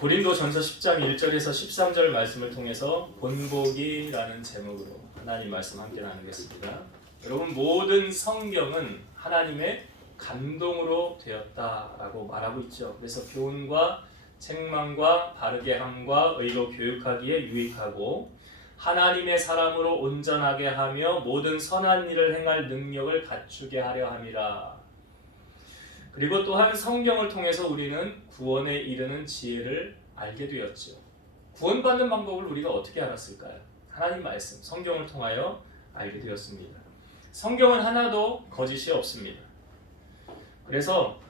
고린도전서 10장 1절에서 13절 말씀을 통해서 본보기라는 제목으로 하나님 말씀 함께 나누겠습니다. 여러분, 모든 성경은 하나님의 감동으로 되었다라고 말하고 있죠. 그래서 교훈과 책망과 바르게 함과 의로 교육하기에 유익하고 하나님의 사람으로 온전하게 하며 모든 선한 일을 행할 능력을 갖추게 하려 함이라. 그리고 또한 성경을 통해서 우리는 구원에 이르는 지혜를 알게 되었죠. 구원받는 방법을 우리가 어떻게 알았을까요? 하나님 말씀, 성경을 통하여 알게 되었습니다. 성경은 하나도 거짓이 없습니다. 그래서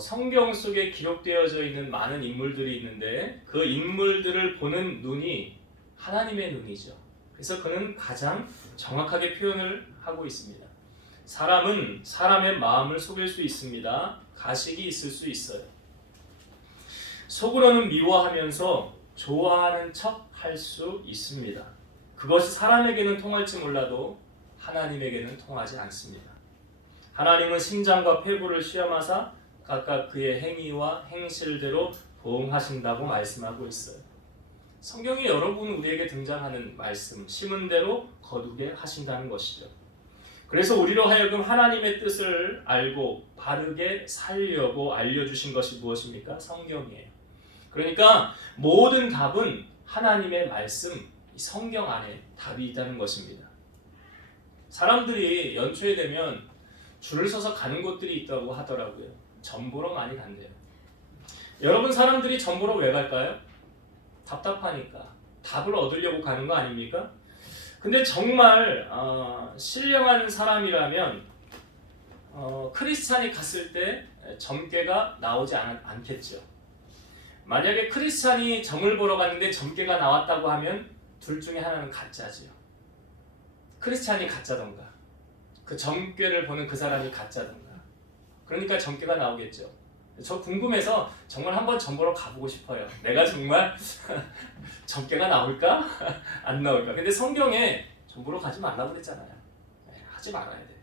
성경 속에 기록되어져 있는 많은 인물들이 있는데 그 인물들을 보는 눈이 하나님의 눈이죠. 그래서 그는 가장 정확하게 표현을 하고 있습니다. 사람은 사람의 마음을 속일 수 있습니다. 가식이 있을 수 있어요. 속으로는 미워하면서 좋아하는 척 할 수 있습니다. 그것이 사람에게는 통할지 몰라도 하나님에게는 통하지 않습니다. 하나님은 심장과 폐부를 시험하사 각각 그의 행위와 행실대로 보응하신다고 말씀하고 있어요. 성경에 여러 번 우리에게 등장하는 말씀, 심은 대로 거두게 하신다는 것이죠. 그래서 우리로 하여금 하나님의 뜻을 알고 바르게 살려고 알려주신 것이 무엇입니까? 성경이에요. 그러니까 모든 답은 하나님의 말씀, 성경 안에 답이 있다는 것입니다. 사람들이 연초에 되면 줄을 서서 가는 곳들이 있다고 하더라고요. 점 보러 많이 간대요. 여러분, 사람들이 점 보러 왜 갈까요? 답답하니까. 답을 얻으려고 가는 거 아닙니까? 근데 정말 신령한 사람이라면 크리스찬이 갔을 때 점괘가 나오지 않겠죠. 만약에 크리스찬이 점을 보러 갔는데 점괘가 나왔다고 하면 둘 중에 하나는 가짜지요. 크리스찬이 가짜던가 그 점괘를 보는 그 사람이 가짜던가. 그러니까 점괘가 나오겠죠. 저 궁금해서 정말 한번 점 보러 가보고 싶어요. 내가 정말 점괘가 나올까? 안 나올까? 근데 성경에 점 보러 가지 말라고 그랬잖아요. 하지 말아야 돼.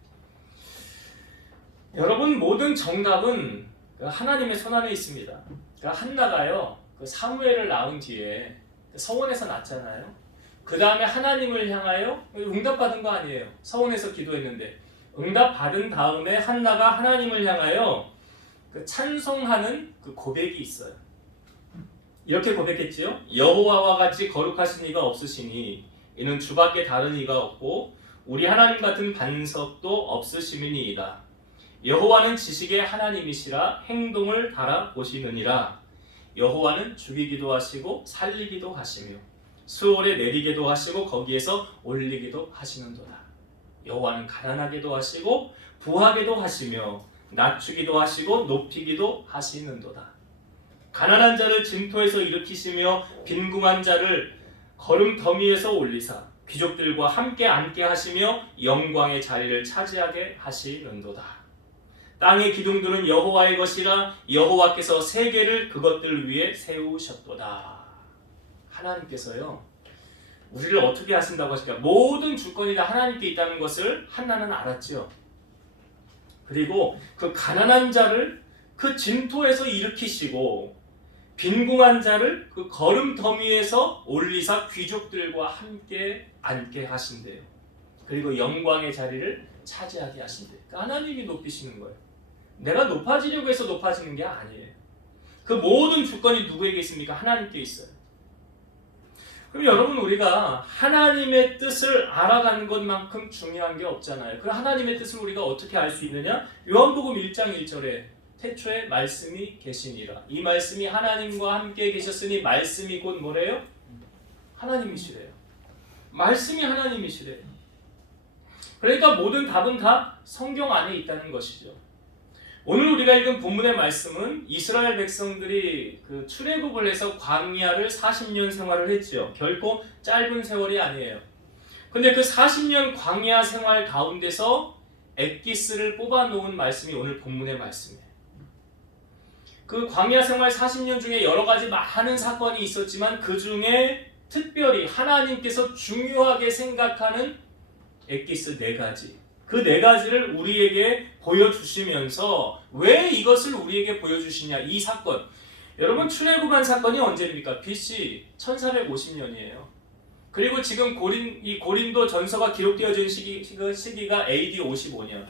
여러분, 모든 정답은 하나님의 손 안에 있습니다. 그러니까 한나가요, 그 사무엘을 낳은 뒤에 서원에서 낳잖아요. 그 다음에 하나님을 향하여 응답받은 거 아니에요. 서원에서 기도했는데 응답받은 다음에 한나가 하나님을 향하여 그 찬송하는 그 고백이 있어요. 이렇게 고백했지요. 여호와와 같이 거룩하신 이가 없으시니 이는 주밖에 다른 이가 없고 우리 하나님 같은 반석도 없으심이니이다. 여호와는 지식의 하나님이시라 행동을 달아보시느니라. 여호와는 죽이기도 하시고 살리기도 하시며 수월에 내리게도 하시고 거기에서 올리기도 하시는도다. 여호와는 가난하게도 하시고 부하게도 하시며 낮추기도 하시고 높이기도 하시는도다. 가난한 자를 진토에서 일으키시며 빈궁한 자를 거름더미에서 올리사 귀족들과 함께 앉게 하시며 영광의 자리를 차지하게 하시는도다. 땅의 기둥들은 여호와의 것이라 여호와께서 세계를 그것들 위에 세우셨도다. 하나님께서요, 우리를 어떻게 하신다고 하실까? 모든 주권이 다 하나님께 있다는 것을 한나는 알았죠. 그리고 그 가난한 자를 그 진토에서 일으키시고 빈궁한 자를 그 거름더미에서 올리사 귀족들과 함께 앉게 하신대요. 그리고 영광의 자리를 차지하게 하신대요. 그러니까 하나님이 높이시는 거예요. 내가 높아지려고 해서 높아지는 게 아니에요. 그 모든 주권이 누구에게 있습니까? 하나님께 있어요. 그럼 여러분, 우리가 하나님의 뜻을 알아가는 것만큼 중요한 게 없잖아요. 그럼 하나님의 뜻을 우리가 어떻게 알 수 있느냐? 요한복음 1장 1절에 태초에 말씀이 계시니라. 이 말씀이 하나님과 함께 계셨으니 말씀이 곧 뭐래요? 하나님이시래요. 말씀이 하나님이시래요. 그러니까 모든 답은 다 성경 안에 있다는 것이죠. 오늘 우리가 읽은 본문의 말씀은 이스라엘 백성들이 그 출애굽을 해서 광야를 40년 생활을 했죠. 결코 짧은 세월이 아니에요. 근데 그 40년 광야 생활 가운데서 엑기스를 뽑아놓은 말씀이 오늘 본문의 말씀이에요. 그 광야 생활 40년 중에 여러 가지 많은 사건이 있었지만 그 중에 특별히 하나님께서 중요하게 생각하는 엑기스 4가지. 그 4가지를 우리에게 보여주시면서 왜 이것을 우리에게 보여주시냐, 이 사건. 여러분 출애굽한 사건이 언제입니까? BC 1450년이에요. 그리고 지금 이 고린도 전서가 기록되어진 시기가 AD 55년.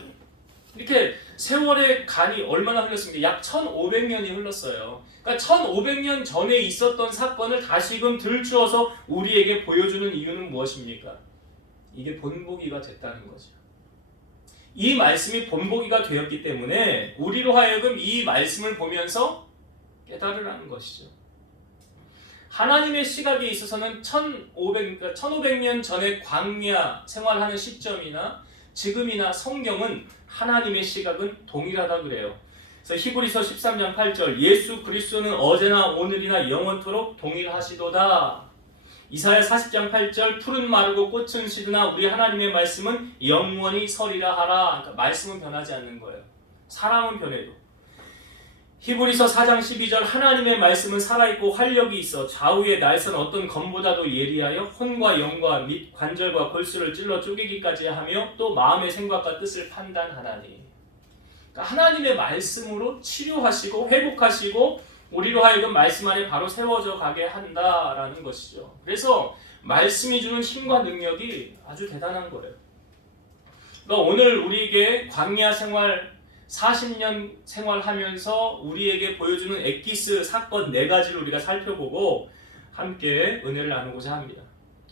이렇게 세월의 간이 얼마나 흘렀습니까? 약 1500년이 흘렀어요. 그러니까 1500년 전에 있었던 사건을 다시금 들추어서 우리에게 보여주는 이유는 무엇입니까? 이게 본보기가 됐다는 거죠. 이 말씀이 본보기가 되었기 때문에 우리로 하여금 이 말씀을 보면서 깨달으라는 것이죠. 하나님의 시각에 있어서는 1500년 전에 광야 생활하는 시점이나 지금이나 성경은 하나님의 시각은 동일하다 그래요. 그래서 히브리서 13장 8절 예수 그리스도는 어제나 오늘이나 영원토록 동일하시도다. 이사야 40장 8절 푸른 마르고 꽃은 시드나 우리 하나님의 말씀은 영원히 서리라 하라. 그러니까 말씀은 변하지 않는 거예요. 사람은 변해도. 히브리서 4장 12절 하나님의 말씀은 살아있고 활력이 있어 좌우의 날선 어떤 검보다도 예리하여 혼과 영과 및 관절과 골수를 찔러 쪼개기까지 하며 또 마음의 생각과 뜻을 판단하나니. 그러니까 하나님의 말씀으로 치료하시고 회복하시고 우리로 하여금 말씀 안에 바로 세워져 가게 한다라는 것이죠. 그래서 말씀이 주는 힘과 능력이 아주 대단한 거예요. 그러니까 오늘 우리에게 광야 생활 40년 생활하면서 우리에게 보여주는 엑기스 사건 4가지를 우리가 살펴보고 함께 은혜를 나누고자 합니다.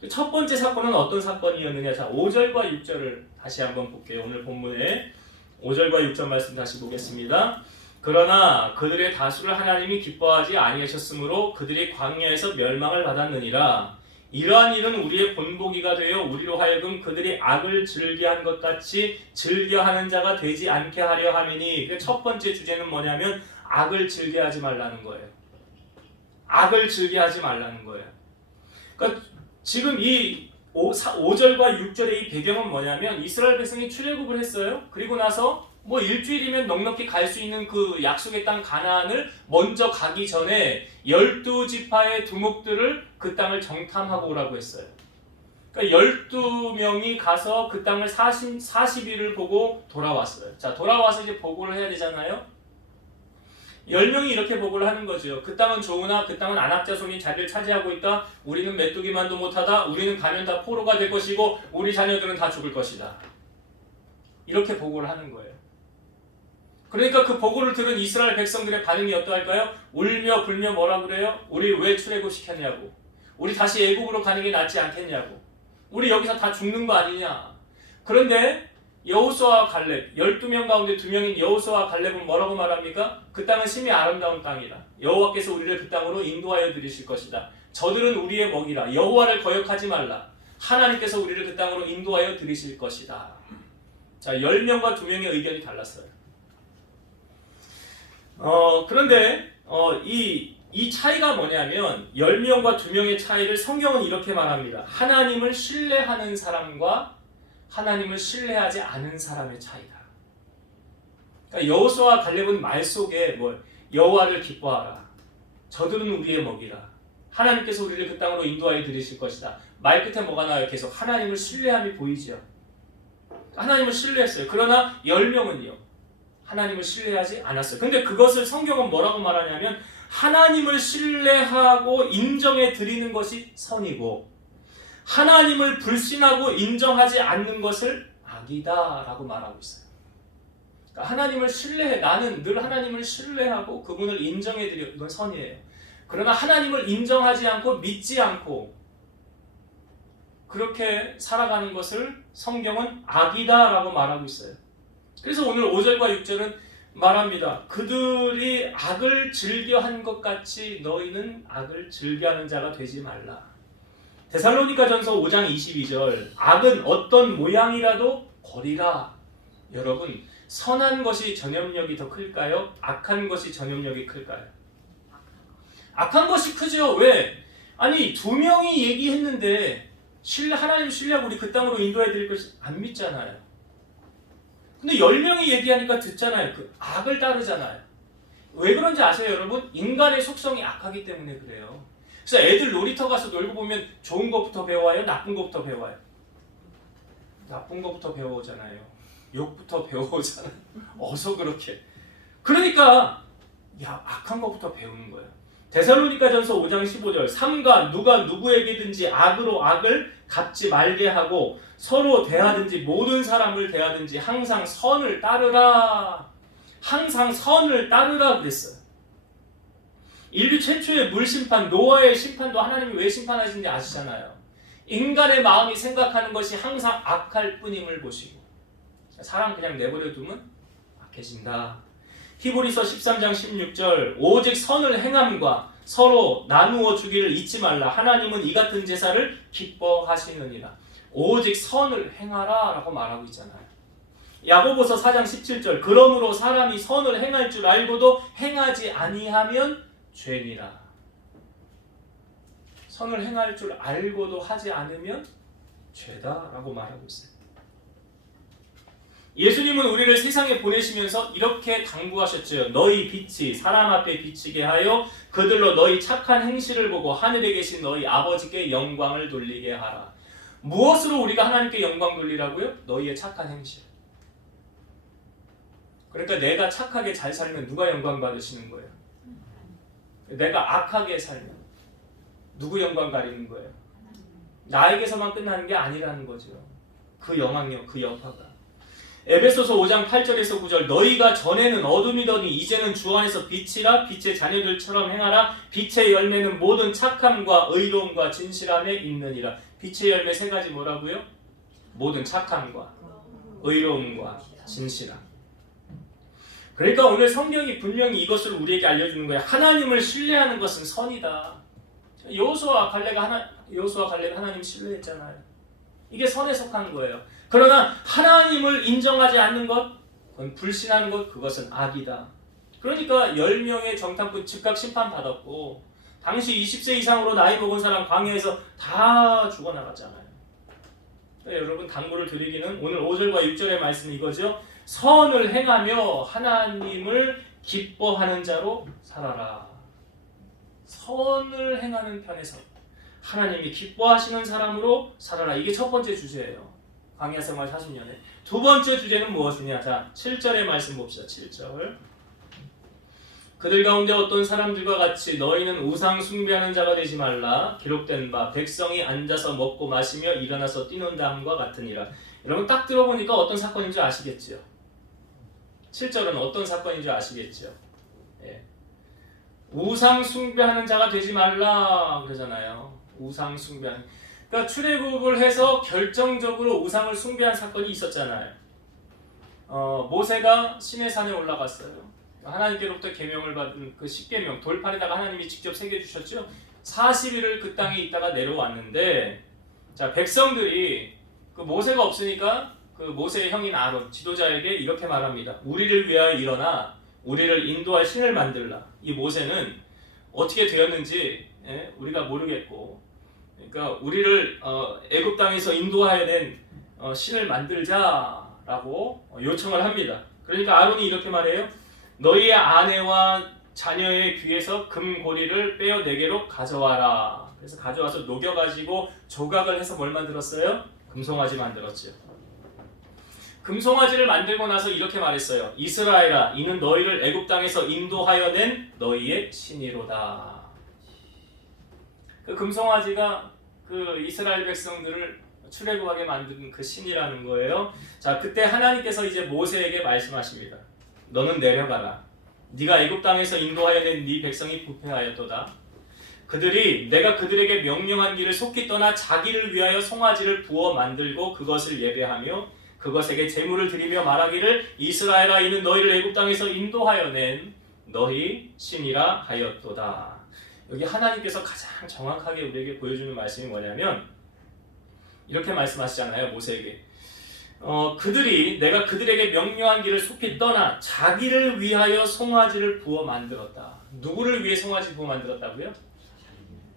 첫 번째 사건은 어떤 사건이었느냐? 자, 5절과 6절을 다시 한번 볼게요. 오늘 본문에 5절과 6절 말씀 다시 보겠습니다. 그러나 그들의 다수를 하나님이 기뻐하지 아니하셨으므로 그들이 광야에서 멸망을 받았느니라. 이러한 일은 우리의 본보기가 되어 우리로 하여금 그들이 악을 즐겨한 것 같이 즐겨하는 자가 되지 않게 하려 함이니. 첫 번째 주제는 뭐냐면 악을 즐겨하지 말라는 거예요. 악을 즐겨하지 말라는 거예요. 그러니까 지금 이 5절과 6절의 이 배경은 뭐냐면 이스라엘 백성이 출애굽을 했어요. 그리고 나서 뭐 일주일이면 넉넉히 갈 수 있는 그 약속의 땅 가나안을 먼저 가기 전에 12지파의 두목들을 그 땅을 정탐하고 오라고 했어요. 그러니까 12명이 가서 그 땅을 40일을 보고 돌아왔어요. 자, 돌아와서 이제 보고를 해야 되잖아요. 10명이 이렇게 보고를 하는 거죠. 그 땅은 좋으나 그 땅은 안악자손이 자리를 차지하고 있다. 우리는 메뚜기만도 못하다. 우리는 가면 다 포로가 될 것이고 우리 자녀들은 다 죽을 것이다. 이렇게 보고를 하는 거예요. 그러니까 그 보고를 들은 이스라엘 백성들의 반응이 어떠할까요? 울며 불며 뭐라 그래요? 우리 왜 출애굽 시켰냐고. 우리 다시 애국으로 가는 게 낫지 않겠냐고. 우리 여기서 다 죽는 거 아니냐. 그런데 여호수아와 갈렙 12명 가운데 2명인 여호수아와 갈렙은 뭐라고 말합니까? 그 땅은 심히 아름다운 땅이다. 여호와께서 우리를 그 땅으로 인도하여 드리실 것이다. 저들은 우리의 먹이라. 여호와를 거역하지 말라. 하나님께서 우리를 그 땅으로 인도하여 드리실 것이다. 자, 10명과 2명의 의견이 달랐어요. 그런데 이 차이가 뭐냐면 10명과 2명의 차이를 성경은 이렇게 말합니다. 하나님을 신뢰하는 사람과 하나님을 신뢰하지 않은 사람의 차이다. 그러니까 여호수아와 갈렙은 말 속에 여호와를 기뻐하라. 저들은 우리의 먹이라. 하나님께서 우리를 그 땅으로 인도하여 드리실 것이다. 말 끝에 뭐가 나와요? 계속 하나님을 신뢰함이 보이죠. 하나님을 신뢰했어요. 그러나 10명은요. 하나님을 신뢰하지 않았어요. 근데 그것을 성경은 뭐라고 말하냐면 하나님을 신뢰하고 인정해 드리는 것이 선이고 하나님을 불신하고 인정하지 않는 것을 악이다 라고 말하고 있어요. 그러니까 하나님을 신뢰해. 나는 늘 하나님을 신뢰하고 그분을 인정해 드려. 이건 선이에요. 그러나 하나님을 인정하지 않고 믿지 않고 그렇게 살아가는 것을 성경은 악이다 라고 말하고 있어요. 그래서 오늘 5절과 6절은 말합니다. 그들이 악을 즐겨한 것 같이 너희는 악을 즐겨하는 자가 되지 말라. 데살로니가전서 5장 22절 악은 어떤 모양이라도 버리라. 여러분, 선한 것이 전염력이 더 클까요? 악한 것이 전염력이 클까요? 악한 것이 크죠. 왜? 아니 2명이 얘기했는데 하나님 신뢰하고 우리 그 땅으로 인도해 드릴 것을 안 믿잖아요. 근데 10명이 얘기하니까 듣잖아요. 그 악을 따르잖아요. 왜 그런지 아세요, 여러분? 인간의 속성이 악하기 때문에 그래요. 그래서 애들 놀이터 가서 놀고 보면 좋은 것부터 배워와요? 나쁜 것부터 배워와요? 나쁜 것부터 배워오잖아요. 욕부터 배워오잖아요. 어서 그렇게. 그러니까 악한 것부터 배우는 거예요. 데살로니가전서 5장 15절 삼가 누가 누구에게든지 악으로 악을 갚지 말게 하고 서로 대하든지 모든 사람을 대하든지 항상 선을 따르라. 항상 선을 따르라 그랬어요. 인류 최초의 물심판 노아의 심판도 하나님이 왜 심판하시는지 아시잖아요. 인간의 마음이 생각하는 것이 항상 악할 뿐임을 보시고 사람 그냥 내버려 두면 악해진다. 히브리서 13장 16절 오직 선을 행함과 서로 나누어 주기를 잊지 말라. 하나님은 이 같은 제사를 기뻐하시느니라. 오직 선을 행하라 라고 말하고 있잖아요. 야고보서 4장 17절 그러므로 사람이 선을 행할 줄 알고도 행하지 아니하면 죄니라. 선을 행할 줄 알고도 하지 않으면 죄다 라고 말하고 있어요. 예수님은 우리를 세상에 보내시면서 이렇게 당부하셨죠. 너희 빛이 사람 앞에 비치게 하여 그들로 너희 착한 행실을 보고 하늘에 계신 너희 아버지께 영광을 돌리게 하라. 무엇으로 우리가 하나님께 영광 돌리라고요? 너희의 착한 행실. 그러니까 내가 착하게 잘 살면 누가 영광 받으시는 거예요? 내가 악하게 살면 누구 영광 가리는 거예요? 나에게서만 끝나는 게 아니라는 거죠. 그 영향력, 그 여파가. 에베소서 5장 8절에서 9절 너희가 전에는 어둠이더니 이제는 주 안에서 빛이라. 빛의 자녀들처럼 행하라. 빛의 열매는 모든 착함과 의로움과 진실함에 있느니라. 빛의 열매 세 가지 뭐라고요? 모든 착함과 의로움과 진실함. 그러니까 오늘 성경이 분명히 이것을 우리에게 알려주는 거예요. 하나님을 신뢰하는 것은 선이다. 여호수아와 갈렙가 하나님 신뢰했잖아요. 이게 선에 속한 거예요. 그러나 하나님을 인정하지 않는 것, 그건 불신하는 것, 그것은 악이다. 그러니까 10명의 정탐꾼 즉각 심판받았고 당시 20세 이상으로 나이 먹은 사람 광야에서 다 죽어나갔잖아요. 그러니까 여러분 당부를 드리기는 오늘 5절과 6절의 말씀은 이거죠. 선을 행하며 하나님을 기뻐하는 자로 살아라. 선을 행하는 편에서 하나님이 기뻐하시는 사람으로 살아라. 이게 첫 번째 주제예요. 광야 생활 40년에. 두 번째 주제는 무엇이냐? 자, 7절의 말씀 봅시다. 7절. 그들 가운데 어떤 사람들과 같이 너희는 우상 숭배하는 자가 되지 말라. 기록된 바 백성이 앉아서 먹고 마시며 일어나서 뛰는다 함과 같으니라. 여러분 딱 들어보니까 어떤 사건인지 아시겠지요? 7절은 어떤 사건인지 아시겠죠? 예. 우상 숭배하는 자가 되지 말라 그러잖아요. 우상 숭배하는. 그러니까 출애굽을 해서 결정적으로 우상을 숭배한 사건이 있었잖아요. 모세가 시내산에 올라갔어요. 하나님께로부터 계명을 받은 그 10계명 돌판에다가 하나님이 직접 새겨주셨죠. 40일을 그 땅에 있다가 내려왔는데 자 백성들이 그 모세가 없으니까 그 모세의 형인 아론 지도자에게 이렇게 말합니다. 우리를 위하여 일어나 우리를 인도할 신을 만들라. 이 모세는 어떻게 되었는지 우리가 모르겠고 그러니까 우리를 애굽 땅에서 인도하여 낸 신을 만들자라고 요청을 합니다. 그러니까 아론이 이렇게 말해요. 너희의 아내와 자녀의 귀에서 금고리를 빼어 내게로 가져와라. 그래서 가져와서 녹여가지고 조각을 해서 뭘 만들었어요? 금송아지 만들었죠. 금송아지를 만들고 나서 이렇게 말했어요. 이스라엘아, 이는 너희를 애굽 땅에서 인도하여 낸 너희의 신이로다. 그 금송아지가 그 이스라엘 백성들을 출애굽하게 만든 그 신이라는 거예요. 자, 그때 하나님께서 이제 모세에게 말씀하십니다. 너는 내려가라. 네가 애굽 땅에서 인도하여 낸 네 백성이 부패하였도다. 그들이 내가 그들에게 명령한 길을 속히 떠나 자기를 위하여 송아지를 부어 만들고 그것을 예배하며 그것에게 제물을 드리며 말하기를 이스라엘아 이는 너희를 애굽 땅에서 인도하여 낸 너희 신이라 하였도다. 여기 하나님께서 가장 정확하게 우리에게 보여주는 말씀이 뭐냐면 이렇게 말씀하시잖아요. 모세에게 그들이 내가 그들에게 명령한 길을 속히 떠나 자기를 위하여 송아지를 부어 만들었다. 누구를 위해 송아지 부어 만들었다고요?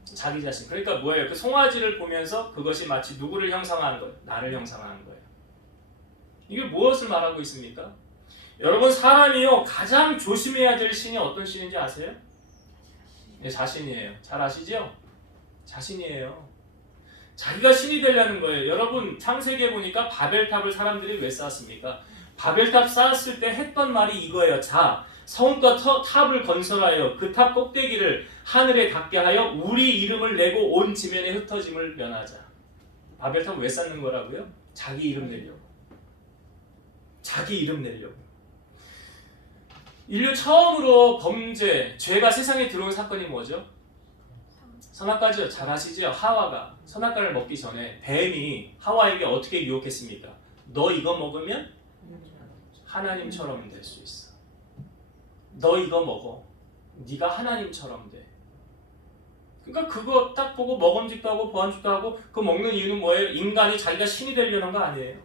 자기 자신. 그러니까 뭐예요? 그 송아지를 보면서 그것이 마치 누구를 형상화한 거예요? 나를 형상화한 거예요. 이게 무엇을 말하고 있습니까? 여러분 사람이요 가장 조심해야 될 신이 어떤 신인지 아세요? 네, 자신이에요. 잘 아시죠? 자신이에요. 자기가 신이 되려는 거예요. 여러분 창세기에 보니까 바벨탑을 사람들이 왜 쌓았습니까? 바벨탑 쌓았을 때 했던 말이 이거예요. 자, 성과 탑을 건설하여 그 탑 꼭대기를 하늘에 닿게 하여 우리 이름을 내고 온 지면에 흩어짐을 면하자. 바벨탑 왜 쌓는 거라고요? 자기 이름 내려고. 자기 이름 내려고. 인류 처음으로 범죄, 죄가 세상에 들어온 사건이 뭐죠? 선악과죠. 잘 아시죠? 하와가 선악과를 먹기 전에 뱀이 하와에게 어떻게 유혹했습니까? 너 이거 먹으면 하나님처럼 될 수 있어. 너 이거 먹어. 네가 하나님처럼 돼. 그러니까 그거 딱 보고 먹음직도 하고 보암직도 하고 그 먹는 이유는 뭐예요? 인간이 자기가 신이 되려는 거 아니에요.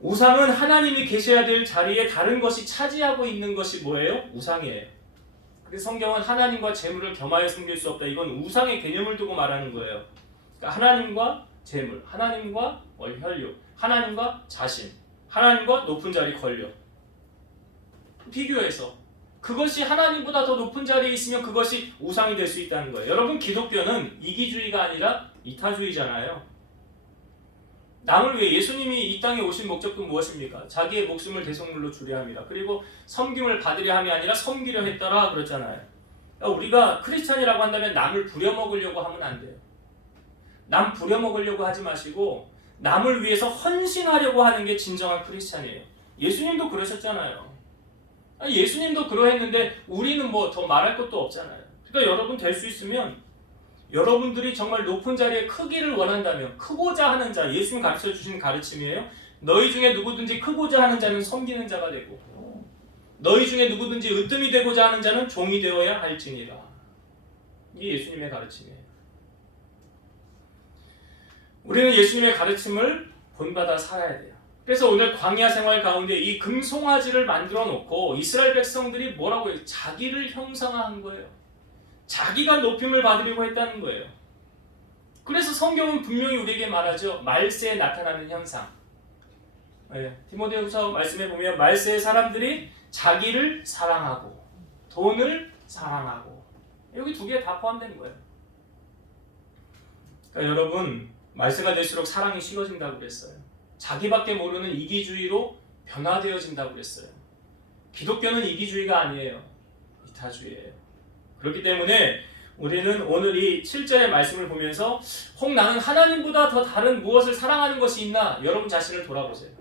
우상은 하나님이 계셔야 될 자리에 다른 것이 차지하고 있는 것이 뭐예요? 우상이에요. 그래서 성경은 하나님과 재물을 겸하여 섬길 수 없다. 이건 우상의 개념을 두고 말하는 거예요. 그러니까 하나님과 재물, 하나님과 혈육, 하나님과 자신, 하나님과 높은 자리 권력. 비교해서 그것이 하나님보다 더 높은 자리에 있으면 그것이 우상이 될 수 있다는 거예요. 여러분, 기독교는 이기주의가 아니라 이타주의잖아요. 남을 위해 예수님이 이 땅에 오신 목적도 무엇입니까? 자기의 목숨을 대속물로 주려 함이라. 그리고 섬김을 받으려 함이 아니라 섬기려 했더라 그랬잖아요. 그러니까 우리가 크리스찬이라고 한다면 남을 부려먹으려고 하면 안 돼요. 남 부려먹으려고 하지 마시고 남을 위해서 헌신하려고 하는 게 진정한 크리스찬이에요. 예수님도 그러셨잖아요. 예수님도 그러했는데 우리는 뭐 더 말할 것도 없잖아요. 그러니까 여러분 될 수 있으면 여러분들이 정말 높은 자리에 크기를 원한다면 크고자 하는 자, 예수님 가르쳐 주신 가르침이에요. 너희 중에 누구든지 크고자 하는 자는 섬기는 자가 되고 너희 중에 누구든지 으뜸이 되고자 하는 자는 종이 되어야 할지니라. 이게 예수님의 가르침이에요. 우리는 예수님의 가르침을 본받아 살아야 돼요. 그래서 오늘 광야 생활 가운데 이 금송아지를 만들어 놓고 이스라엘 백성들이 뭐라고 해요? 자기를 형상화한 거예요. 자기가 높임을 받으려고 했다는 거예요. 그래서 성경은 분명히 우리에게 말하죠. 말세에 나타나는 현상. 네, 디모데후서 말씀해 보면 말세의 사람들이 자기를 사랑하고 돈을 사랑하고 여기 두 개 다 포함된 거예요. 그러니까 여러분 말세가 될수록 사랑이 식어진다고 그랬어요. 자기밖에 모르는 이기주의로 변화되어진다고 그랬어요. 기독교는 이기주의가 아니에요. 이타주의예요. 그렇기 때문에 우리는 오늘 이 7절의 말씀을 보면서 혹 나는 하나님보다 더 다른 무엇을 사랑하는 것이 있나? 여러분 자신을 돌아보세요.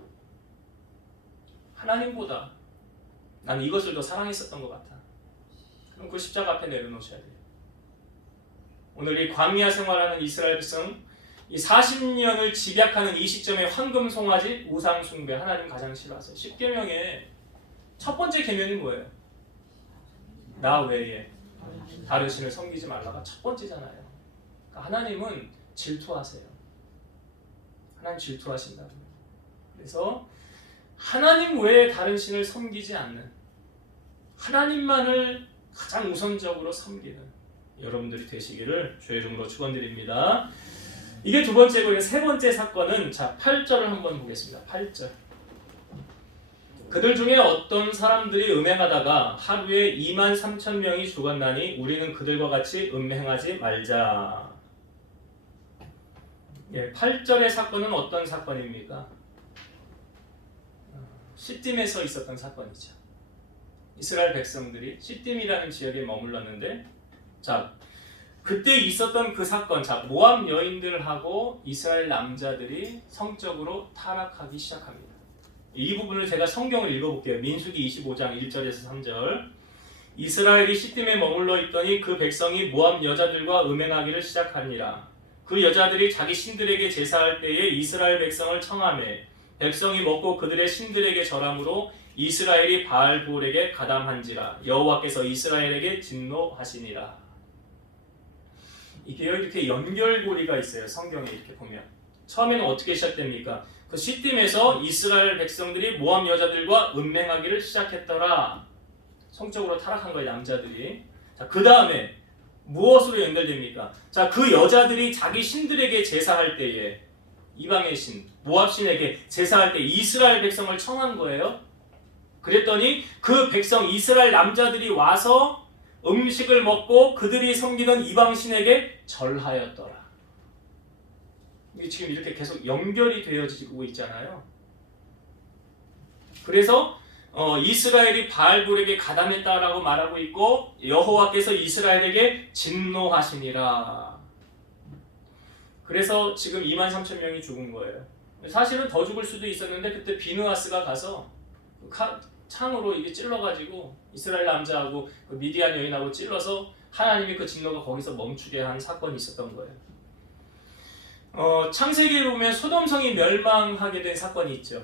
하나님보다 나는 이것을 더 사랑했었던 것 같아. 그럼 그 십자가 앞에 내려놓으셔야 돼요. 오늘 이 광야 생활하는 이스라엘 백성 이 40년을 집약하는 이 시점에 황금 송아지 우상 숭배 하나님 가장 싫어하세요. 10계명의 첫 번째 계명이 뭐예요? 나 외에 다른 신을 섬기지 말라가 첫 번째잖아요. 그러니까 하나님은 질투하세요. 하나님 질투하신다고. 그래서 하나님 외에 다른 신을 섬기지 않는 하나님만을 가장 우선적으로 섬기는 여러분들이 되시기를 주의 이름으로 축원드립니다. 이게 두 번째고 세 번째 사건은 자 8절을 한번 보겠습니다. 8절. 그들 중에 어떤 사람들이 음행하다가 하루에 23,000명이 죽었나니 우리는 그들과 같이 음행하지 말자. 예, 8절의 사건은 어떤 사건입니까? 시딤에서 있었던 사건이죠. 이스라엘 백성들이 시딤이라는 지역에 머물렀는데 자 그때 있었던 그 사건, 자 모압 여인들하고 이스라엘 남자들이 성적으로 타락하기 시작합니다. 이 부분을 제가 성경을 읽어볼게요. 민수기 25장 1절에서 3절. 이스라엘이 시딤에 머물러 있더니 그 백성이 모압 여자들과 음행하기를 시작하니라. 그 여자들이 자기 신들에게 제사할 때에 이스라엘 백성을 청하매 백성이 먹고 그들의 신들에게 절함으로 이스라엘이 바알볼에게 가담한지라. 여호와께서 이스라엘에게 진노하시니라. 이게 이렇게 연결고리가 있어요. 성경에 이렇게 보면 처음에는 어떻게 시작됩니까? 그 시딤에서 이스라엘 백성들이 모압 여자들과 음행하기를 시작했더라. 성적으로 타락한 거예요, 남자들이. 자, 그 다음에 무엇으로 연결됩니까? 자, 그 여자들이 자기 신들에게 제사할 때에 이방의 신, 모압 신에게 제사할 때 이스라엘 백성을 청한 거예요. 그랬더니 그 백성 이스라엘 남자들이 와서 음식을 먹고 그들이 섬기는 이방 신에게 절하였더라. 이게 지금 이렇게 계속 연결이 되어지고 있잖아요. 그래서 이스라엘이 바알볼에게 가담했다라고 말하고 있고 여호와께서 이스라엘에게 진노하시니라. 그래서 지금 23,000명이 죽은 거예요. 사실은 더 죽을 수도 있었는데 그때 비느하스가 가서 창으로 이게 찔러가지고 이스라엘 남자하고 그 미디안 여인하고 찔러서 하나님이 그 진노가 거기서 멈추게 한 사건이 있었던 거예요. 창세기에 보면 소돔성이 멸망하게 된 사건이 있죠.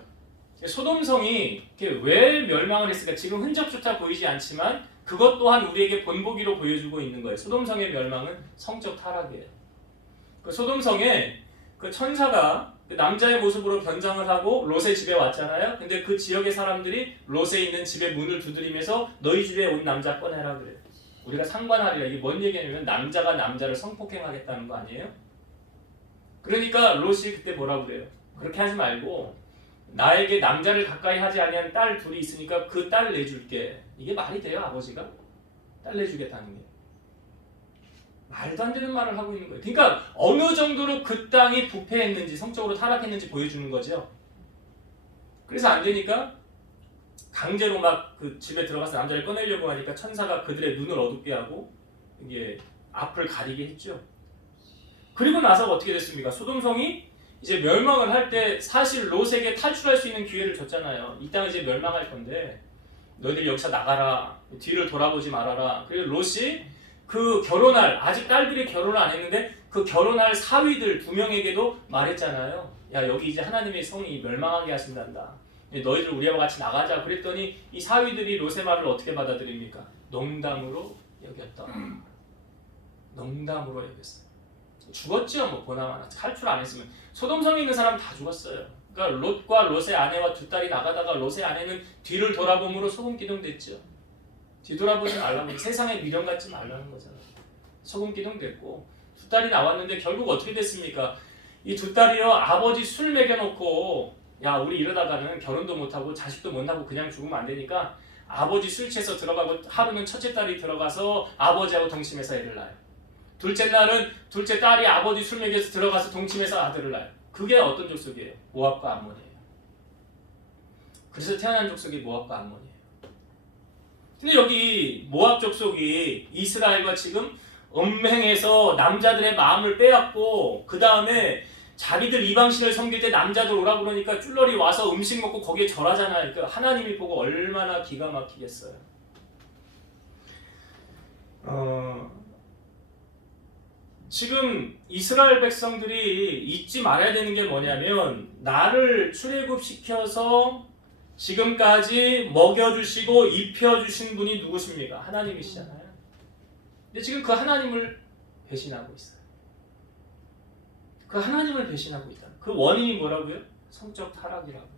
소돔성이 왜 멸망을 했을까? 지금 흔적조차 보이지 않지만 그것 또한 우리에게 본보기로 보여주고 있는 거예요. 소돔성의 멸망은 성적 타락이에요. 그 소돔성에 그 천사가 그 남자의 모습으로 변장을 하고 롯의 집에 왔잖아요. 근데 그 지역의 사람들이 롯에 있는 집의 문을 두드리면서 너희 집에 온 남자 꺼내라 그래요. 우리가 상관하리라. 이게 뭔 얘기냐면 남자가 남자를 성폭행하겠다는 거 아니에요? 그러니까 롯이 그때 뭐라고 그래요? 그렇게 하지 말고 나에게 남자를 가까이 하지 아니한 딸 둘이 있으니까 그 딸 내줄게. 이게 말이 돼요, 아버지가? 딸 내주겠다는 게. 말도 안 되는 말을 하고 있는 거예요. 그러니까 어느 정도로 그 땅이 부패했는지 성적으로 타락했는지 보여주는 거죠. 그래서 안 되니까 강제로 막 그 집에 들어가서 남자를 꺼내려고 하니까 천사가 그들의 눈을 어둡게 하고 이게 앞을 가리게 했죠. 그리고 나서 어떻게 됐습니까? 소돔성이 이제 멸망을 할 때 사실 롯에게 탈출할 수 있는 기회를 줬잖아요. 이 땅은 이제 멸망할 건데 너희들 여기서 나가라. 뒤를 돌아보지 말아라. 그리고 롯이 그 결혼할 아직 딸들이 결혼을 안 했는데 그 결혼할 사위들 2명에게도 말했잖아요. 야 여기 이제 하나님의 성이 멸망하게 하신단다. 너희들 우리와 같이 나가자. 그랬더니 이 사위들이 롯의 말을 어떻게 받아들입니까? 농담으로 여겼다. 농담으로 여겼어요. 죽었죠. 뭐 보나마나 탈출 안 했으면 소돔성에 있는 사람 다 죽었어요. 그러니까 롯과 롯의 아내와 두 딸이 나가다가 롯의 아내는 뒤를 돌아봄으로 소금기둥됐죠. 뒤돌아보지 말라고 세상에 미련 갖지 말라는 거잖아요. 소금기둥됐고 두 딸이 나왔는데 결국 어떻게 됐습니까? 이 두 딸이요 아버지 술 먹여놓고 야 우리 이러다가는 결혼도 못하고 자식도 못 낳고 그냥 죽으면 안 되니까 아버지 술 취해서 들어가고 하루는 첫째 딸이 들어가서 아버지하고 동침해서 애를 낳아요. 둘째 날은 둘째 딸이 아버지 술 먹여서 들어가서 동침해서 아들을 낳아요. 그게 어떤 족속이에요? 모압과 암몬이에요. 그래서 태어난 족속이 모압과 암몬이에요. 근데 여기 모압 족속이 이스라엘과 지금 음행해서 남자들의 마음을 빼앗고 그 다음에 자기들 이방신을 섬길 때 남자들 오라 그러니까 쫄러리 와서 음식 먹고 거기에 절하잖아요. 그러니까 하나님이 보고 얼마나 기가 막히겠어요. 지금 이스라엘 백성들이 잊지 말아야 되는 게 뭐냐면 나를 출애굽시켜서 지금까지 먹여주시고 입혀주신 분이 누구십니까? 하나님이시잖아요. 근데 지금 그 하나님을 배신하고 있어요. 그 하나님을 배신하고 있다. 그 원인이 뭐라고요? 성적 타락이라고요.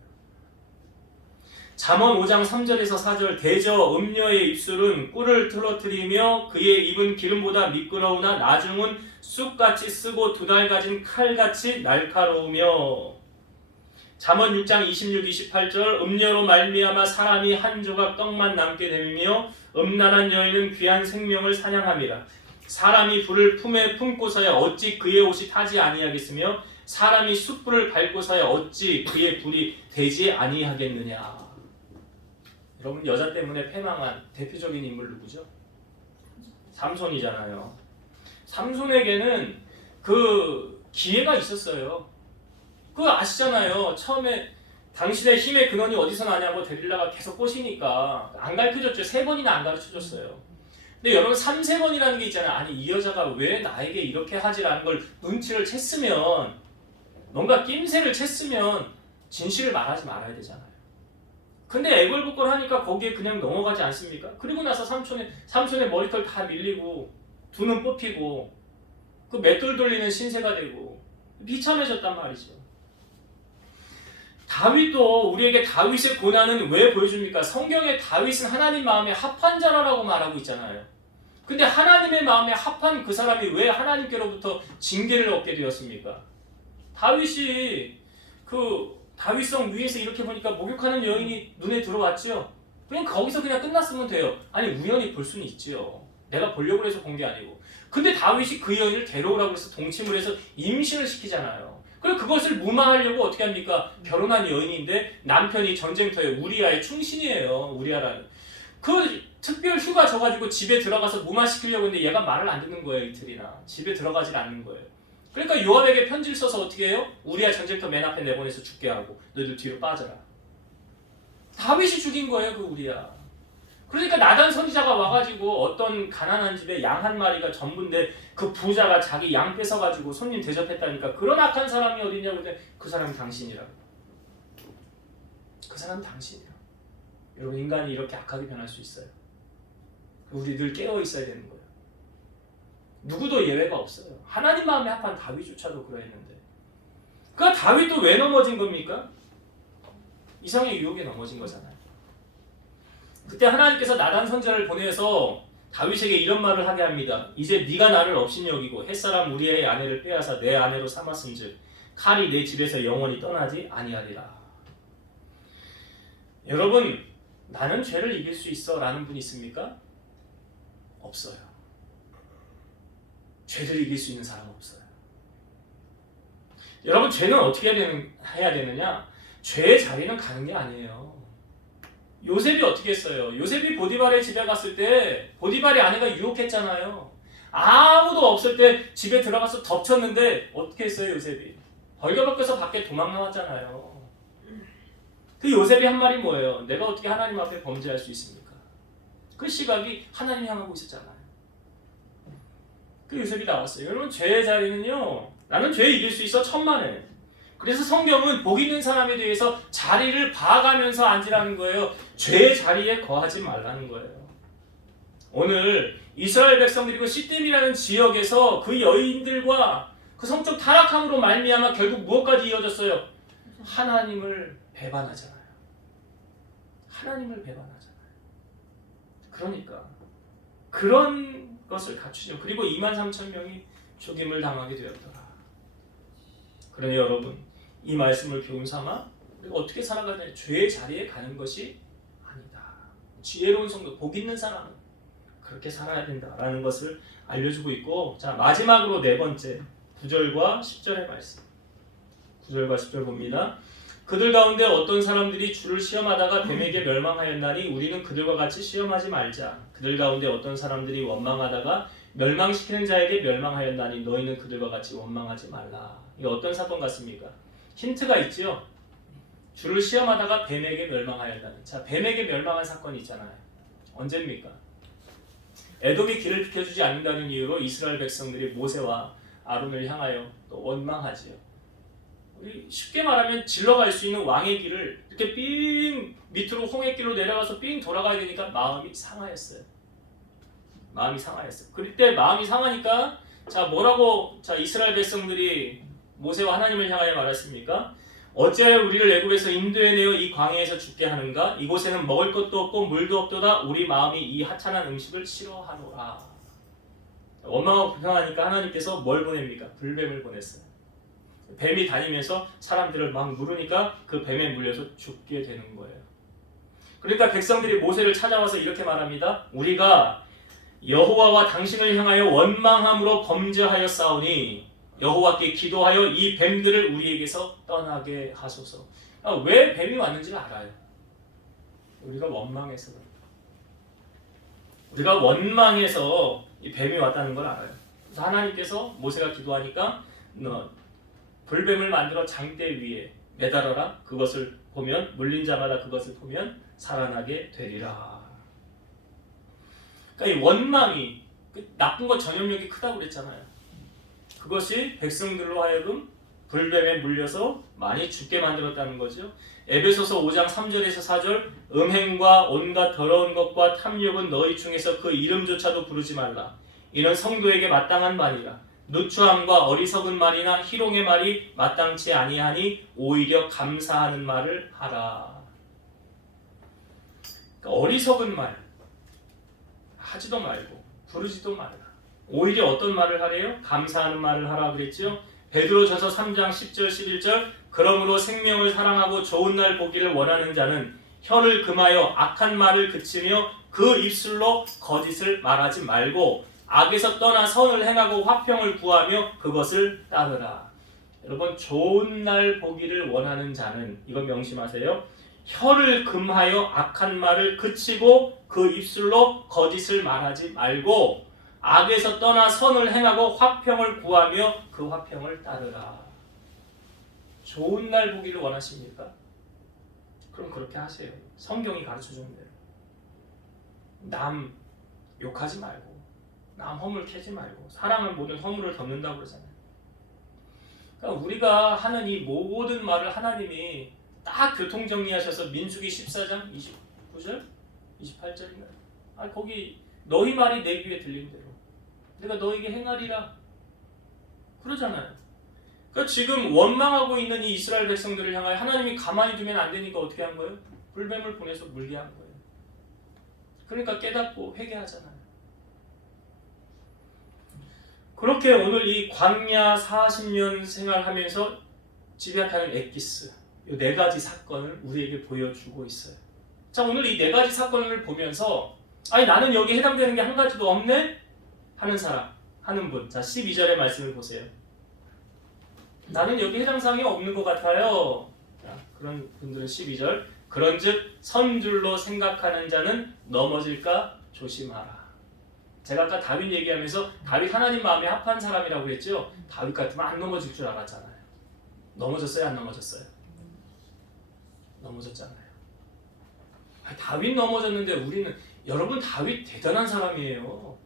잠언 5장 3절에서 4절 대저 음녀의 입술은 꿀을 틀어뜨리며 그의 입은 기름보다 미끄러우나 나중은 쑥같이 쓰고 두 달 가진 칼같이 날카로우며 잠언 6장 26, 28절 음녀로 말미암아 사람이 한 조각 떡만 남게 되며 음란한 여인은 귀한 생명을 사냥함이라. 사람이 불을 품에 품고서야 어찌 그의 옷이 타지 아니하겠으며 사람이 숯불을 밟고서야 어찌 그의 불이 되지 아니하겠느냐. 여러분 여자 때문에 패망한 대표적인 인물 누구죠? 삼손이잖아요. 삼손에게는 그 기회가 있었어요. 그거 아시잖아요. 처음에 당신의 힘의 근원이 어디서 나냐고 데릴라가 계속 꼬시니까 안 가르쳐줬죠. 3번이나 안 가르쳐줬어요. 근데 여러분 3~4번이라는 게 있잖아요. 아니 이 여자가 왜 나에게 이렇게 하지라는 걸 눈치를 챘으면 뭔가 낌새를 챘으면 진실을 말하지 말아야 되잖아요. 근데 애걸복걸 하니까 거기에 그냥 넘어가지 않습니까? 그리고 나서 삼손의 머리털 다 밀리고 두 눈 뽑히고 그 맷돌 돌리는 신세가 되고 비참해졌단 말이죠. 다윗도 우리에게 다윗의 고난은 왜 보여줍니까? 성경에 다윗은 하나님 마음에 합한 자라고 말하고 있잖아요. 근데 하나님의 마음에 합한 그 사람이 왜 하나님께로부터 징계를 얻게 되었습니까? 다윗이 그 다윗성 위에서 이렇게 보니까 목욕하는 여인이 눈에 들어왔죠. 그냥 거기서 그냥 끝났으면 돼요. 아니 우연히 볼 수는 있지요. 내가 보려고 해서 본 게 아니고. 근데 다윗이 그 여인을 데려오라고 해서 동침을 해서 임신을 시키잖아요. 그리고 그것을 무마하려고 어떻게 합니까? 결혼한 여인인데 남편이 전쟁터에 우리아의 충신이에요. 우리아라는. 그 특별 휴가 줘가지고 집에 들어가서 무마시키려고 했는데 얘가 말을 안 듣는 거예요. 이틀이나. 집에 들어가질 않는 거예요. 그러니까 요압에게 편지를 써서 어떻게 해요? 우리아 전쟁터 맨 앞에 내보내서 죽게 하고 너희들 뒤로 빠져라. 다윗이 죽인 거예요. 그 우리아. 그러니까 나단 선지자가 와가지고 어떤 가난한 집에 양 한 마리가 전부인데 그 부자가 자기 양 뺏어가지고 손님 대접했다니까 그런 악한 사람이 어딨냐고 그랬더니 그 사람이 당신이라고. 그 사람은 당신이야. 여러분 인간이 이렇게 악하게 변할 수 있어요. 우리 늘 깨어 있어야 되는 거예요. 누구도 예외가 없어요. 하나님 마음에 합한 다윗조차도 그러했는데 그 다윗도 왜 넘어진 겁니까? 이성의 유혹에 넘어진 거잖아요. 그때 하나님께서 나단 선지자를 보내서 다윗에게 이런 말을 하게 합니다. 이제 네가 나를 업신 여기고 햇사람 우리의 아내를 빼앗아 내 아내로 삼았은즉 칼이 내 집에서 영원히 떠나지 아니하리라. 여러분 나는 죄를 이길 수 있어 라는 분 있습니까? 없어요. 죄를 이길 수 있는 사람은 없어요. 여러분 죄는 어떻게 해야 되느냐? 죄의 자리는 가는 게 아니에요. 요셉이 어떻게 했어요? 요셉이 보디발의 집에 갔을 때 보디발의 아내가 유혹했잖아요. 아무도 없을 때 집에 들어가서 덮쳤는데 어떻게 했어요? 요셉이 벌겨벗겨서 밖에 도망 나왔잖아요. 그 요셉이 한 말이 뭐예요? 내가 어떻게 하나님 앞에 범죄할 수 있습니까? 그 시각이 하나님 향하고 있었잖아요. 그 요셉이 나왔어요. 여러분 죄의 자리는요, 나는 죄 이길 수 있어 천만에. 그래서 성경은 복 있는 사람에 대해서 자리를 봐가면서 앉으라는 거예요. 죄의 자리에 거하지 말라는 거예요. 오늘 이스라엘 백성들이 그 시딤이라는 지역에서 그 여인들과 그 성적 타락함으로 말미암아 결국 무엇까지 이어졌어요? 하나님을 배반하잖아요. 하나님을 배반하잖아요. 그러니까 그런 것을 갖추죠. 그리고 23,000명이 죽임을 당하게 되었더라. 그러니 여러분 이 말씀을 교훈 삼아 우리가 어떻게 살아가야 되냐? 죄의 자리에 가는 것이 아니다. 지혜로운 성도, 복 있는 사람은 그렇게 살아야 된다라는 것을 알려주고 있고, 자 마지막으로 네 번째 9절과 10절의 말씀. 9절과 10절 봅니다. 그들 가운데 어떤 사람들이 주를 시험하다가 뱀에게 멸망하였나니 우리는 그들과 같이 시험하지 말자. 그들 가운데 어떤 사람들이 원망하다가 멸망시키는 자에게 멸망하였나니 너희는 그들과 같이 원망하지 말라. 이게 어떤 사건 같습니까? 힌트가 있죠. 주를 시험하다가 뱀에게 멸망하였다니. 자, 뱀에게 멸망한 사건이 있잖아요. 언제입니까? 에돔이 길을 비켜주지 않는다는 이유로 이스라엘 백성들이 모세와 아론을 향하여 또 원망하지요. 우리 쉽게 말하면 질러갈 수 있는 왕의 길을 이렇게 삥 밑으로 홍해길로 내려가서 삥 돌아가야 되니까 마음이 상하였어요. 마음이 상하였어요. 그때 마음이 상하니까 자 뭐라고 자 이스라엘 백성들이 모세와 하나님을 향하여 말했습니까? 어찌하여 우리를 애굽에서 인도해내어 이 광야에서 죽게 하는가? 이곳에는 먹을 것도 없고 물도 없도다. 우리 마음이 이 하찮은 음식을 싫어하노라. 원망하고 불평하니까 하나님께서 뭘 보냅니까? 불뱀을 보냈어요. 뱀이 다니면서 사람들을 막 물으니까 그 뱀에 물려서 죽게 되는 거예요. 그러니까 백성들이 모세를 찾아와서 이렇게 말합니다. 우리가 여호와와 당신을 향하여 원망함으로 범죄하였사오니 여호와께 기도하여 이 뱀들을 우리에게서 떠나게 하소서. 왜 뱀이 왔는지를 알아요. 우리가 원망해서 우리가 원망해서 이 뱀이 왔다는 걸 알아요. 그래서 하나님께서 모세가 기도하니까 너 불뱀을 만들어 장대 위에 매달아라. 그것을 보면 물린 자마다 그것을 보면 살아나게 되리라. 그러니까 이 원망이 나쁜 것 전염력이 크다고 그랬잖아요. 그것이 백성들로 하여금 불뱀에 물려서 많이 죽게 만들었다는 거죠. 에베소서 5장 3절에서 4절 음행과 온갖 더러운 것과 탐욕은 너희 중에서 그 이름조차도 부르지 말라. 이는 성도에게 마땅한 말이라. 누추함과 어리석은 말이나 희롱의 말이 마땅치 아니하니 오히려 감사하는 말을 하라. 그러니까 어리석은 말 하지도 말고 부르지도 말라. 오히려 어떤 말을 하래요? 감사하는 말을 하라 그랬죠. 베드로전서 3장 10절 11절 그러므로 생명을 사랑하고 좋은 날 보기를 원하는 자는 혀를 금하여 악한 말을 그치며 그 입술로 거짓을 말하지 말고 악에서 떠나 선을 행하고 화평을 구하며 그것을 따르라. 여러분 좋은 날 보기를 원하는 자는 이건 명심하세요. 혀를 금하여 악한 말을 그치고 그 입술로 거짓을 말하지 말고 악에서 떠나 선을 행하고 화평을 구하며 그 화평을 따르라. 좋은 날 보기를 원하십니까? 그럼 그렇게 하세요. 성경이 가르쳐주는 대로. 남 욕하지 말고 남 허물 캐지 말고 사랑은 모든 허물을 덮는다고 그러잖아요. 그러니까 우리가 하는 이 모든 말을 하나님이 딱 교통정리하셔서 민수기 14장 29절? 28절인가요? 거기 너희 말이 내 귀에 들린 대로 내가 너에게 행하리라 그러잖아요. 그러니까 지금 원망하고 있는 이 이스라엘 백성들을 향하여 하나님이 가만히 두면 안 되니까 어떻게 한 거예요? 불뱀을 보내서 물게 한 거예요. 그러니까 깨닫고 회개하잖아요. 그렇게 오늘 이 광야 40년 생활하면서 지배하는 엑기스 이 네 가지 사건을 우리에게 보여주고 있어요. 자, 오늘 이 네 가지 사건을 보면서 나는 여기 해당되는 게 한 가지도 없네? 하는 사람, 하는 분. 자, 12절의 말씀을 보세요. 나는 여기 해당 사항이 없는 것 같아요. 자, 그런 분들은 12절. 그런즉 선줄로 생각하는 자는 넘어질까 조심하라. 제가 아까 다윗 얘기하면서 다윗 하나님 마음에 합한 사람이라고 했죠. 다윗 같으면 안 넘어질 줄 알았잖아요. 넘어졌어요? 안 넘어졌어요? 넘어졌잖아요. 다윗 넘어졌는데 우리는 여러분 다윗 대단한 사람이에요.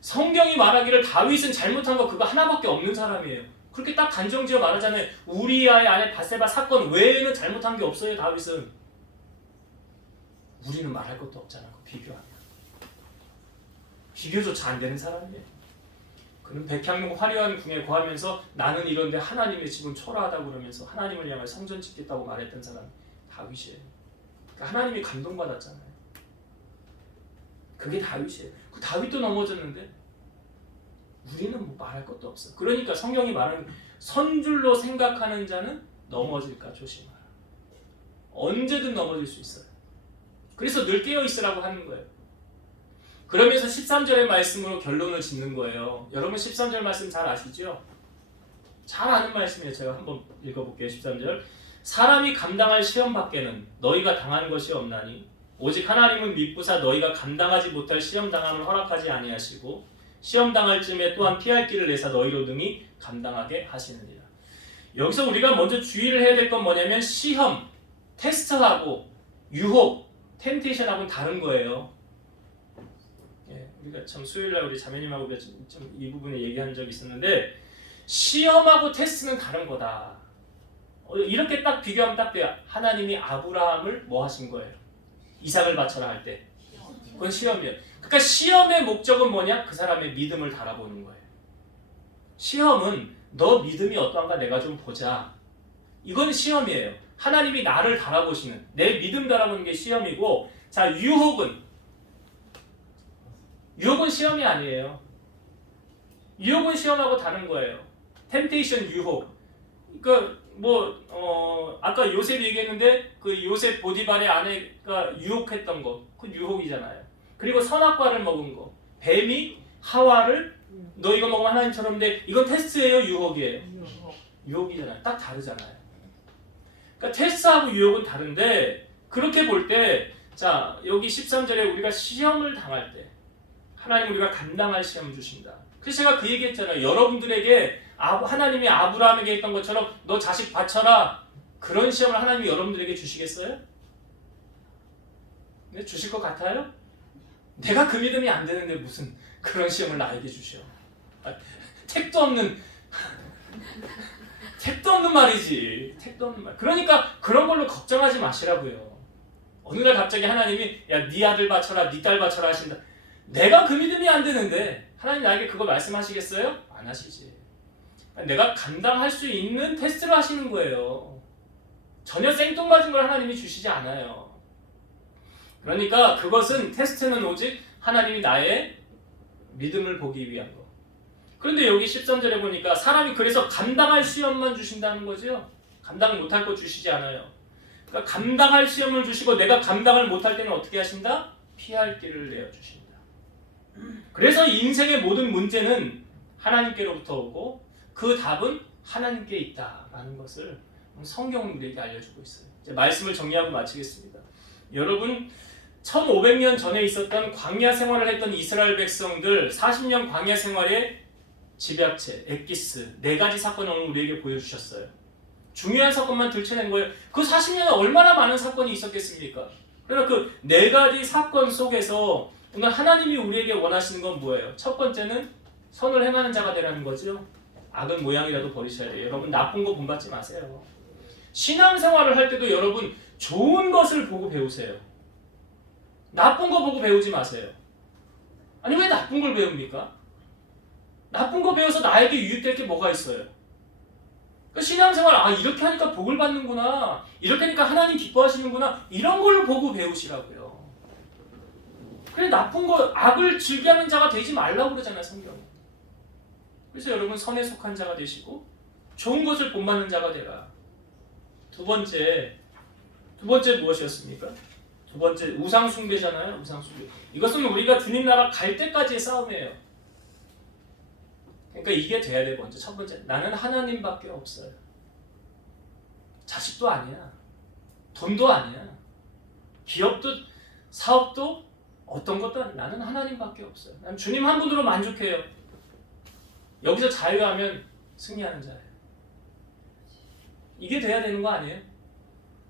성경이 말하기를 다윗은 잘못한 거 그거 하나밖에 없는 사람이에요. 그렇게 딱 단정지어 말하잖아요. 우리아의 아내 바세바 사건 외에는 잘못한 게 없어요. 다윗은. 우리는 말할 것도 없잖아. 비교하면. 비교조차 안 되는 사람이에요. 그는 백향목 화려한 궁에 거하면서 나는 이런데 하나님의 집은 초라하다고 그러면서 하나님을 향해 성전 짓겠다고 말했던 사람이 다윗이에요. 그러니까 하나님이 감동받았잖아요. 그게 다윗이에요. 그 다윗도 넘어졌는데 우리는 뭐 말할 것도 없어. 그러니까 성경이 말하는 선줄로 생각하는 자는 넘어질까 조심하라. 언제든 넘어질 수 있어요. 그래서 늘 깨어 있으라고 하는 거예요. 그러면서 13절의 말씀으로 결론을 짓는 거예요. 여러분 13절 말씀 잘 아시죠? 잘 아는 말씀이에요. 제가 한번 읽어볼게요. 13절. 사람이 감당할 시험 밖에는 너희가 당하는 것이 없나니 오직 하나님은 믿부사 너희가 감당하지 못할 시험 당함을 허락하지 아니하시고 시험 당할 쯤에 또한 피할 길을 내사 너희로 등이 감당하게 하시느니라. 여기서 우리가 먼저 주의를 해야 될 건 뭐냐면 시험, 테스트하고 유혹, 템테이션하고는 다른 거예요. 우리가 참 수요일날 우리 자매님하고 좀 이 부분에 얘기한 적이 있었는데 시험하고 테스트는 다른 거다. 이렇게 딱 비교하면 딱 돼요. 하나님이 아브라함을 뭐 하신 거예요? 이삭을 바쳐라 할 때. 그건 시험이에요. 그러니까 시험의 목적은 뭐냐? 그 사람의 믿음을 달아보는 거예요. 시험은 너 믿음이 어떠한가 내가 좀 보자. 이건 시험이에요. 하나님이 나를 달아보시는 내 믿음 달아보는 게 시험이고 자 유혹은 시험이 아니에요. 유혹은 시험하고 다른 거예요. 템테이션 유혹. 그러니까 아까 요셉 얘기했는데 그 요셉 보디발의 아내가 유혹했던 거, 그 유혹이잖아요. 그리고 선악과를 먹은 거, 뱀이 하와를 너 이거 먹으면 하나님처럼인데 이건 테스트예요, 유혹이에요? 유혹이잖아요. 딱 다르잖아요. 그러니까 테스트하고 유혹은 다른데 그렇게 볼 때 자 여기 13절에 우리가 시험을 당할 때 하나님 우리가 감당할 시험 주신다. 그래서 제가 그 얘기했잖아요. 여러분들에게 하나님이 아브라함에게 했던 것처럼 너 자식 바쳐라. 그런 시험을 하나님이 여러분들에게 주시겠어요? 네, 주실 것 같아요? 내가 그 믿음이 안 되는데 무슨 그런 시험을 나에게 주셔. 택도 없는 말이지. 택도 없는 말. 그러니까 그런 걸로 걱정하지 마시라고요. 어느 날 갑자기 하나님이 야, 네 아들 바쳐라, 네 딸 바쳐라 하신다. 내가 그 믿음이 안 되는데 하나님 나에게 그거 말씀하시겠어요? 안 하시지. 내가 감당할 수 있는 테스트를 하시는 거예요. 전혀 생뚱맞은 걸 하나님이 주시지 않아요. 그러니까 그것은 테스트는 오직 하나님이 나의 믿음을 보기 위한 거. 그런데 여기 13절에 보니까 사람이 그래서 감당할 시험만 주신다는 거죠. 감당 못할 거 주시지 않아요. 그러니까 감당할 시험을 주시고 내가 감당을 못할 때는 어떻게 하신다? 피할 길을 내어주신다. 그래서 인생의 모든 문제는 하나님께로부터 오고 그 답은 하나님께 있다라는 것을 성경은 우리에게 알려주고 있어요. 이제 말씀을 정리하고 마치겠습니다. 여러분 1500년 전에 있었던 광야 생활을 했던 이스라엘 백성들 40년 광야 생활의 집약체, 엑기스 4가지 사건을 오늘 우리에게 보여주셨어요. 중요한 사건만 들춰낸 거예요. 그 40년에 얼마나 많은 사건이 있었겠습니까? 그러나 그 4가지 사건 속에서 오늘 하나님이 우리에게 원하시는 건 뭐예요? 첫 번째는 선을 행하는 자가 되라는 거죠. 악은 모양이라도 버리셔야 돼요. 여러분 나쁜 거 본받지 마세요. 신앙생활을 할 때도 여러분 좋은 것을 보고 배우세요. 나쁜 거 보고 배우지 마세요. 아니 왜 나쁜 걸 배웁니까? 나쁜 거 배워서 나에게 유익될 게 뭐가 있어요? 그 신앙생활 이렇게 하니까 복을 받는구나, 이렇게 하니까 하나님 기뻐하시는구나, 이런 걸 보고 배우시라고요. 그래 나쁜 거 악을 즐겨하는 자가 되지 말라고 그러잖아요 성경은. 그래서 여러분 선에 속한 자가 되시고 좋은 것을 본받는 자가 되라. 두 번째 무엇이었습니까? 두 번째 우상 숭배잖아요. 우상 숭배. 이것은 우리가 주님 나라 갈 때까지의 싸움이에요. 그러니까 이게 돼야 돼. 먼저 첫 번째, 나는 하나님밖에 없어요. 자식도 아니야, 돈도 아니야, 기업도 사업도 어떤 것도 아니야. 나는 하나님밖에 없어요. 난 주님 한 분으로 만족해요. 여기서 자유하면 승리하는 자예요. 이게 돼야 되는 거 아니에요?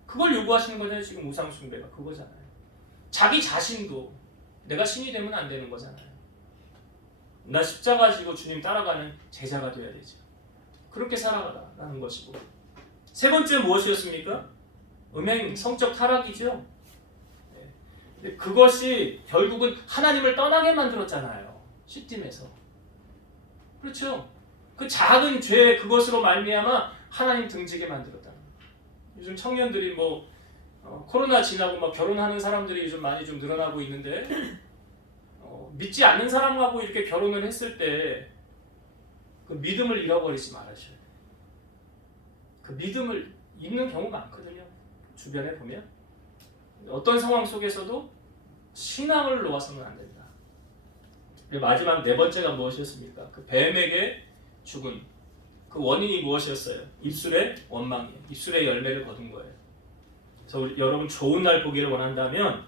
그걸 요구하시는 거잖아요. 지금 우상 숭배가 그거잖아요. 자기 자신도 내가 신이 되면 안 되는 거잖아요. 나 십자가 지고 주님 따라가는 제자가 돼야 되죠. 그렇게 살아가라는 것이고. 세 번째 무엇이었습니까? 음행, 성적 타락이죠. 근데 그것이 결국은 하나님을 떠나게 만들었잖아요. 시딤에서. 그렇죠? 그 작은 죄 그것으로 말미암아 하나님 등지게 만들었다는 거예요. 요즘 청년들이 코로나 지나고 막 결혼하는 사람들이 요즘 많이 좀 늘어나고 있는데 믿지 않는 사람하고 이렇게 결혼을 했을 때 그 믿음을 잃어버리지 말으셔야 돼요. 그 믿음을 잃는 경우 많거든요. 주변에 보면 어떤 상황 속에서도 신앙을 놓아서는 안 된다. 그리고 마지막 네 번째가 무엇이었습니까? 그 뱀에게 죽은 그 원인이 무엇이었어요? 입술의 원망이에요. 입술의 열매를 거둔 거예요. 그래서 여러분 좋은 날 보기를 원한다면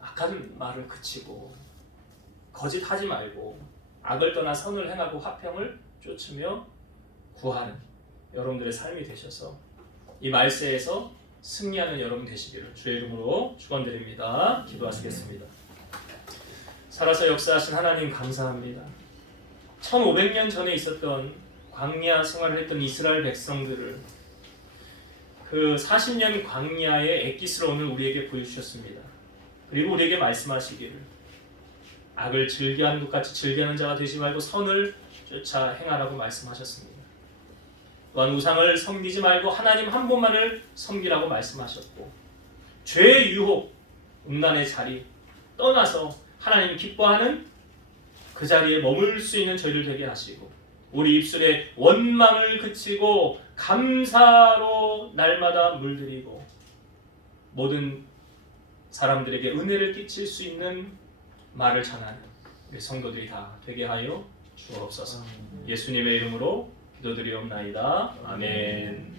악한 말을 그치고 거짓하지 말고 악을 떠나 선을 행하고 화평을 쫓으며 구하는 여러분들의 삶이 되셔서 이 말세에서 승리하는 여러분 되시기를 주의 이름으로 축원드립니다. 기도하시겠습니다. 살아서 역사하신 하나님 감사합니다. 1500년 전에 있었던 광야 생활을 했던 이스라엘 백성들을 그 40년 광야의 엑기스로 오늘 우리에게 보여주셨습니다. 그리고 우리에게 말씀하시기를 악을 즐겨하는 것 같이 즐겨하는 자가 되지 말고 선을 쫓아 행하라고 말씀하셨습니다. 또한 우상을 섬기지 말고 하나님 한 분만을 섬기라고 말씀하셨고 죄의 유혹, 음란의 자리 떠나서 하나님 기뻐하는 그 자리에 머물 수 있는 저희들 되게 하시고 우리 입술에 원망을 그치고 감사로 날마다 물들이고 모든 사람들에게 은혜를 끼칠 수 있는 말을 전하는 우리 성도들이 다 되게 하여 주옵소서. 예수님의 이름으로 기도드리옵나이다. 아멘.